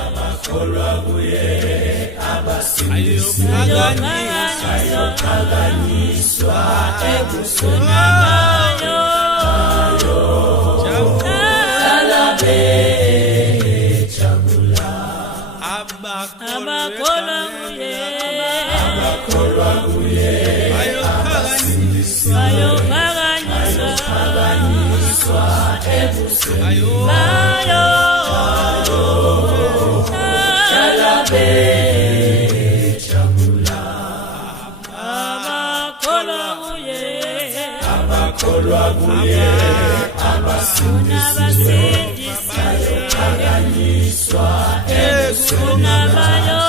abakholwa kuye abasindisiwe ayophakanyiswa ebusweni bayo abakholwa kuye abasindisiwe ayophakanyiswa ebusweni bayo abakholwa kuye abasindisiwe ayophakanyiswa ebusweni bayo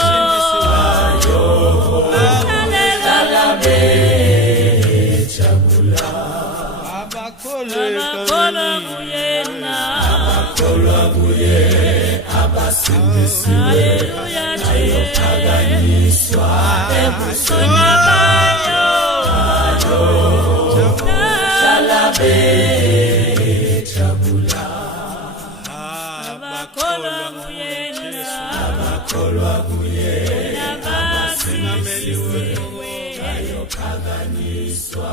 abakholwa kuye abasindisiwe ayophakanyiswa ebusweni bayo bejabula abakholwa kuye abasindisiwe ayophakanyiswa